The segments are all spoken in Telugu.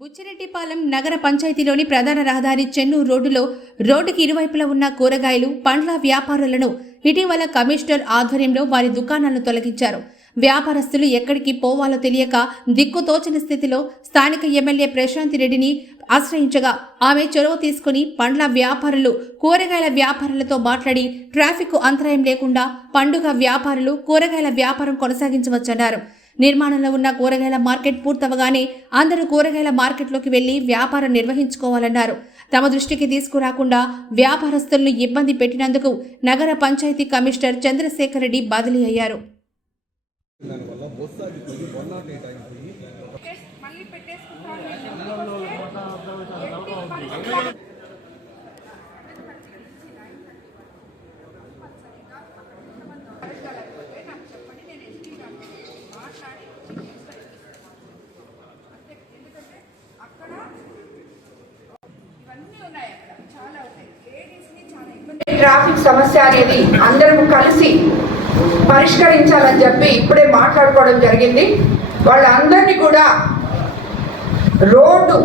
బుచ్చిరెడ్డిపాలెం నగర పంచాయతీలోని ప్రధాన రహదారి చెన్నూరు రోడ్డులో రోడ్డుకి ఇరువైపులా ఉన్న కూరగాయలు పండ్ల వ్యాపారులను ఇటీవల కమిషనర్ ఆధ్వర్యంలో వారి దుకాణాలను తొలగించారు. వ్యాపారస్తులు ఎక్కడికి పోవాలో తెలియక దిక్కుతోచని స్థితిలో స్థానిక ఎమ్మెల్యే ప్రశాంత్ రెడ్డిని ఆశ్రయించగా ఆమె చొరవ తీసుకుని పండ్ల వ్యాపారులు కూరగాయల వ్యాపారులతో మాట్లాడి ట్రాఫిక్ అంతరాయం లేకుండా పండుగ వ్యాపారులు కూరగాయల వ్యాపారం కొనసాగించవచ్చన్నారు. నిర్మాణంలో ఉన్న కూరగాయల మార్కెట్ పూర్తవగానే అందరూ కూరగాయల మార్కెట్లోకి వెళ్ళి వ్యాపారం నిర్వహించుకోవాలన్నారు. తమ దృష్టికి తీసుకురాకుండా వ్యాపారస్తులను ఇబ్బంది పెట్టినందుకు నగర పంచాయతీ కమిషనర్ చంద్రశేఖర్ రెడ్డి బదిలీ అయ్యారు. ట్రాఫిక్ సమస్య అనేది అందరం కలిసి పరిష్కరించాలని చెప్పి ఇప్పుడే మాట్లాడుకోవడం జరిగింది. వాళ్ళందరినీ కూడా రోడ్డు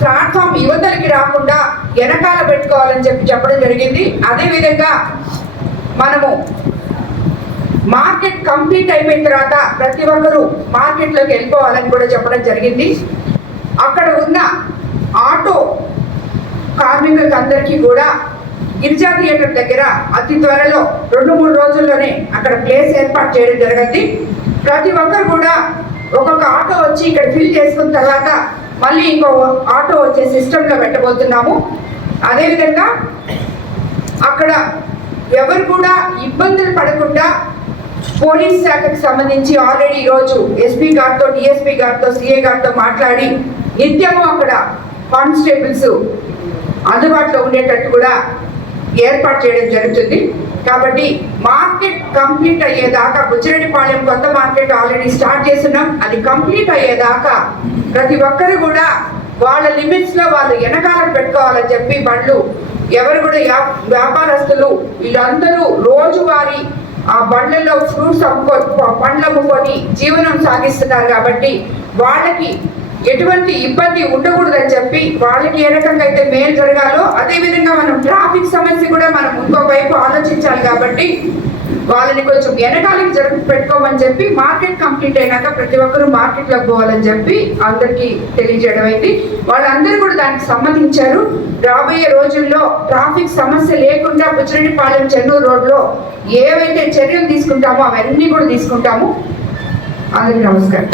ప్లాట్ఫామ్ యువతలకి రాకుండా వెనకాల పెట్టుకోవాలని చెప్పి చెప్పడం జరిగింది. అదేవిధంగా మనము మార్కెట్ కంప్లీట్ అయిపోయిన తర్వాత ప్రతి ఒక్కరూ మార్కెట్లోకి వెళ్ళిపోవాలని కూడా చెప్పడం జరిగింది. అక్కడ ఉన్న కార్మికులకు అందరికీ కూడా గిరిజా థియేటర్ దగ్గర అతి త్వరలో రెండు మూడు రోజుల్లోనే అక్కడ ప్లేస్ ఏర్పాటు చేయడం జరిగింది. ప్రతి ఒక్కరు కూడా ఒక్కొక్క ఆటో వచ్చి ఇక్కడ ఫిల్ చేసుకున్న తర్వాత మళ్ళీ ఇంకో ఆటో వచ్చే సిస్టంలో పెట్టబోతున్నాము. అదేవిధంగా అక్కడ ఎవరు కూడా ఇబ్బందులు పడకుండా పోలీస్ శాఖకు సంబంధించి ఆల్రెడీ ఈరోజు ఎస్పీ గారితో డిఎస్పీ గారితో సిఏ గారితో మాట్లాడి నిత్యము అక్కడ కానిస్టేబుల్స్ అందుబాటులో ఉండేటట్టు కూడా ఏర్పాటు చేయడం జరుగుతుంది. కాబట్టి మార్కెట్ కంప్లీట్ అయ్యేదాకా బుచ్చిరెడ్డిపాళెం కొత్త మార్కెట్ ఆల్రెడీ స్టార్ట్ చేస్తున్నాం. అది కంప్లీట్ అయ్యేదాకా ప్రతి ఒక్కరు కూడా వాళ్ళ లిమిట్స్లో వాళ్ళు వెనకాల పెట్టుకోవాలని చెప్పి బండ్లు ఎవరు కూడా వ్యాపారస్తులు వీళ్ళందరూ రోజువారీ ఆ బండ్లలో ఫ్రూట్స్ అమ్ముకో పండ్లు అమ్ముకొని జీవనం సాగిస్తున్నారు కాబట్టి వాళ్ళకి ఎటువంటి ఇబ్బంది ఉండకూడదని చెప్పి వాళ్ళకి ఏ రకంగా అయితే మేలు జరగాలో అదేవిధంగా మనం ట్రాఫిక్ సమస్య కూడా మనం ఇంకో వైపు ఆలోచించాలి కాబట్టి వాళ్ళని కొంచెం వెనకాలకి జరుగు పెట్టుకోమని చెప్పి మార్కెట్ కంప్లీట్ అయినాక ప్రతి ఒక్కరూ మార్కెట్లోకి పోవాలని చెప్పి అందరికీ తెలియజేయడం అయింది వాళ్ళందరూ కూడా దానికి సమ్మతించారు రాబోయే రోజుల్లో ట్రాఫిక్ సమస్య లేకుండా బుచ్చిరెడ్డిపాలెం చెన్నూరు రోడ్లో ఏవైతే చర్యలు తీసుకుంటామో అవన్నీ కూడా తీసుకుంటాము. అందరికీ నమస్కారం.